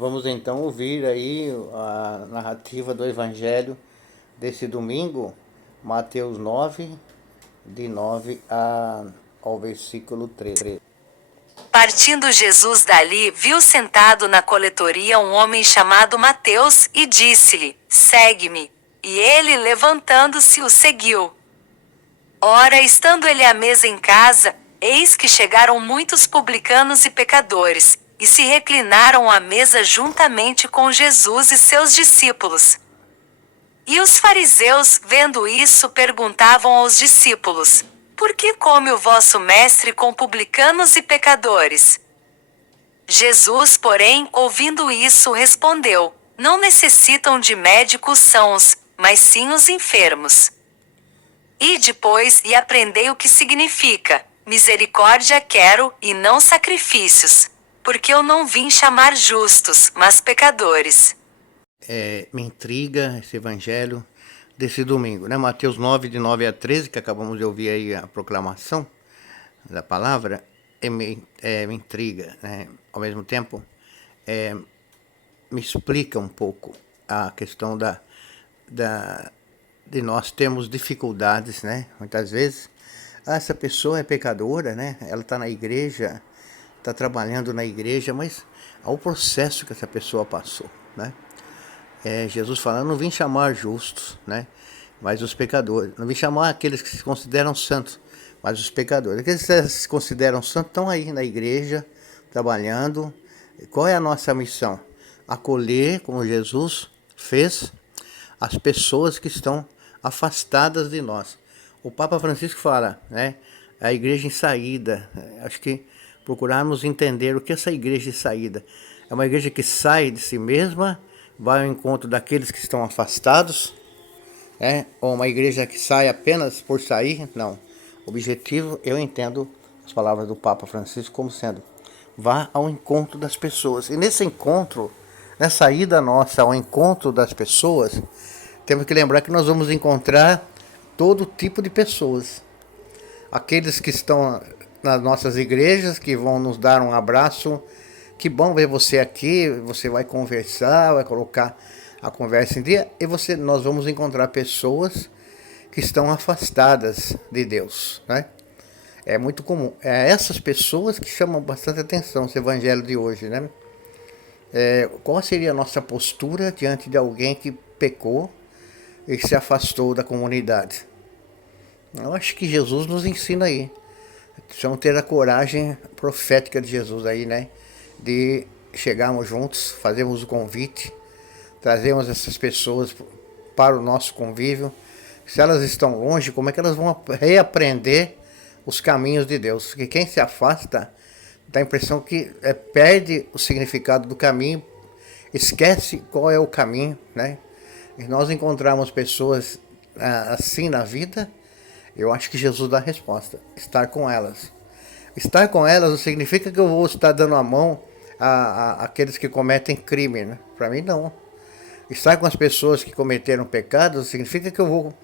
Vamos então ouvir aí a narrativa do Evangelho desse domingo, Mateus 9, de 9 ao versículo 13. Partindo Jesus dali, viu sentado na coletoria um homem chamado Mateus, e disse-lhe: Segue-me. E ele, levantando-se, o seguiu. Ora, estando ele à mesa em casa, eis que chegaram muitos publicanos e pecadores, e se reclinaram à mesa juntamente com Jesus e seus discípulos. E os fariseus, vendo isso, perguntavam aos discípulos: Por que come o vosso mestre com publicanos e pecadores? Jesus, porém, ouvindo isso, respondeu: Não necessitam de médicos sãos, mas sim os enfermos. E depois, e aprendei o que significa: misericórdia quero, e não sacrifícios. Porque eu não vim chamar justos, mas pecadores. Me intriga esse evangelho desse domingo, né? Mateus 9, de 9 a 13, que acabamos de ouvir aí a proclamação da palavra, me intriga, né? Ao mesmo tempo, me explica um pouco a questão de nós termos dificuldades, né? Muitas vezes, essa pessoa é pecadora, né? Ela está na igreja, está trabalhando na igreja, mas ao processo que essa pessoa passou, né? Jesus falando, não vim chamar justos, né? Mas os pecadores. Não vim chamar aqueles que se consideram santos, mas os pecadores. Aqueles que se consideram santos estão aí na igreja, trabalhando. Qual é a nossa missão? Acolher, como Jesus fez, as pessoas que estão afastadas de nós. O Papa Francisco fala, né? A igreja em saída. Acho que procurarmos entender o que é essa igreja em saída. É uma igreja que sai de si mesma, vai ao encontro daqueles que estão afastados, ou uma igreja que sai apenas por sair? Não. O objetivo, eu entendo as palavras do Papa Francisco como sendo: vá ao encontro das pessoas. E nesse encontro, nessa ida nossa ao encontro das pessoas, temos que lembrar que nós vamos encontrar todo tipo de pessoas. Aqueles que estão nas nossas igrejas, que vão nos dar um abraço. Que bom ver você aqui, você vai conversar, vai colocar a conversa em dia, e nós vamos encontrar pessoas que estão afastadas de Deus, né? É muito comum. É essas pessoas que chamam bastante atenção esse evangelho de hoje, né? Qual seria a nossa postura diante de alguém que pecou e se afastou da comunidade? Eu acho que Jesus nos ensina aí. Precisamos ter a coragem profética de Jesus aí, né? De chegarmos juntos, fazermos o convite, trazermos essas pessoas para o nosso convívio. Se elas estão longe, como é que elas vão reaprender os caminhos de Deus? Porque quem se afasta dá a impressão que perde o significado do caminho, esquece qual é o caminho, né? E nós encontramos pessoas assim na vida, eu acho que Jesus dá a resposta: estar com elas. Estar com elas não significa que eu vou estar dando a mão àqueles que cometem crime, né? Para mim, não. Estar com as pessoas que cometeram pecado significa que eu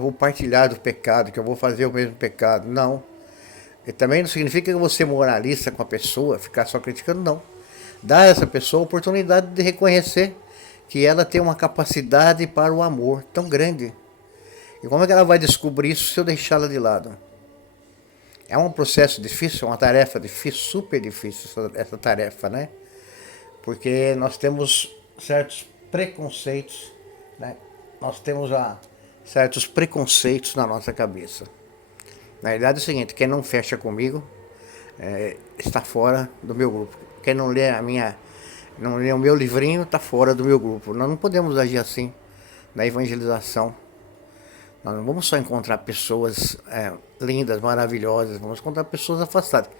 vou partilhar do pecado, que eu vou fazer o mesmo pecado. Não. E também não significa que eu vou ser moralista com a pessoa, ficar só criticando, não. Dar a essa pessoa a oportunidade de reconhecer que ela tem uma capacidade para o amor tão grande. E como é que ela vai descobrir isso se eu deixá-la de lado? É um processo difícil, uma tarefa difícil, super difícil essa tarefa, né? Porque nós temos certos preconceitos, né? Nós temos certos preconceitos na nossa cabeça. Na verdade é o seguinte: quem não fecha comigo está fora do meu grupo. Quem não lê não lê o meu livrinho está fora do meu grupo. Nós não podemos agir assim na evangelização. Nós não vamos só encontrar pessoas lindas, maravilhosas, vamos encontrar pessoas afastadas.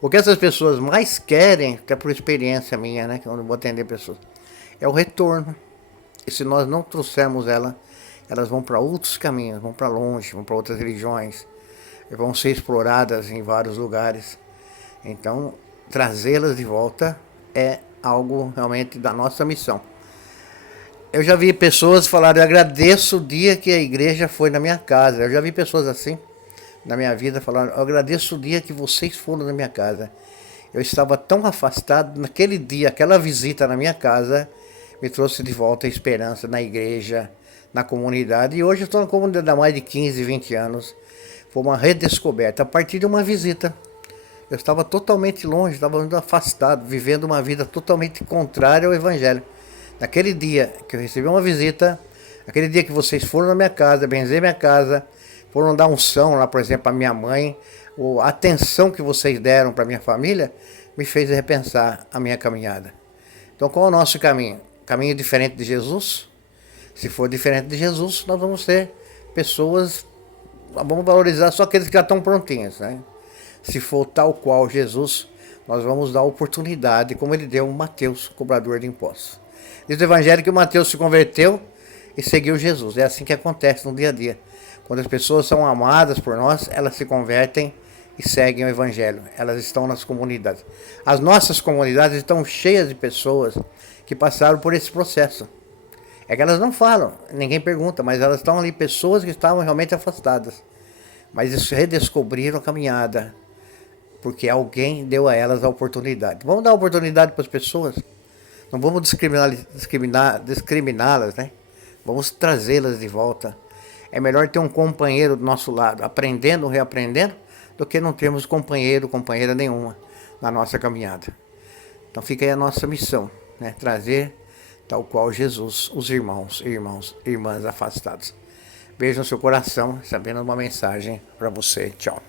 O que essas pessoas mais querem, que é por experiência minha, né, que eu não vou atender pessoas, é o retorno. E se nós não trouxermos elas vão para outros caminhos, vão para longe, vão para outras religiões, vão ser exploradas em vários lugares. Então, trazê-las de volta é algo realmente da nossa missão. Eu já vi pessoas falarem: eu agradeço o dia que a igreja foi na minha casa. Eu já vi pessoas assim na minha vida falando: eu agradeço o dia que vocês foram na minha casa. Eu estava tão afastado, naquele dia, aquela visita na minha casa, me trouxe de volta a esperança na igreja, na comunidade. E hoje eu estou na comunidade há mais de 15, 20 anos. Foi uma redescoberta a partir de uma visita. Eu estava totalmente longe, estava muito afastado, vivendo uma vida totalmente contrária ao Evangelho. Naquele dia que eu recebi uma visita, aquele dia que vocês foram na minha casa, benzer minha casa, foram dar unção lá, por exemplo, a minha mãe, a atenção que vocês deram para minha família, me fez repensar a minha caminhada. Então, qual é o nosso caminho? Caminho diferente de Jesus? Se for diferente de Jesus, nós vamos ser pessoas, vamos valorizar só aqueles que já estão prontinhos, né? Se for tal qual Jesus, nós vamos dar oportunidade, como ele deu a Mateus, cobrador de impostos. Diz o Evangelho que o Mateus se converteu e seguiu Jesus. É assim que acontece no dia a dia. Quando as pessoas são amadas por nós, elas se convertem e seguem o Evangelho. Elas estão nas comunidades. As nossas comunidades estão cheias de pessoas que passaram por esse processo. É que elas não falam, ninguém pergunta, mas elas estão ali, pessoas que estavam realmente afastadas. Mas redescobriram a caminhada, porque alguém deu a elas a oportunidade. Vamos dar oportunidade para as pessoas. Não vamos discriminá-las, né? Vamos trazê-las de volta. É melhor ter um companheiro do nosso lado, aprendendo, reaprendendo, do que não termos companheiro, companheira nenhuma na nossa caminhada. Então fica aí a nossa missão, né? Trazer, tal qual Jesus, os irmãos, irmãs afastados. Beijo no seu coração, sabendo uma mensagem para você. Tchau.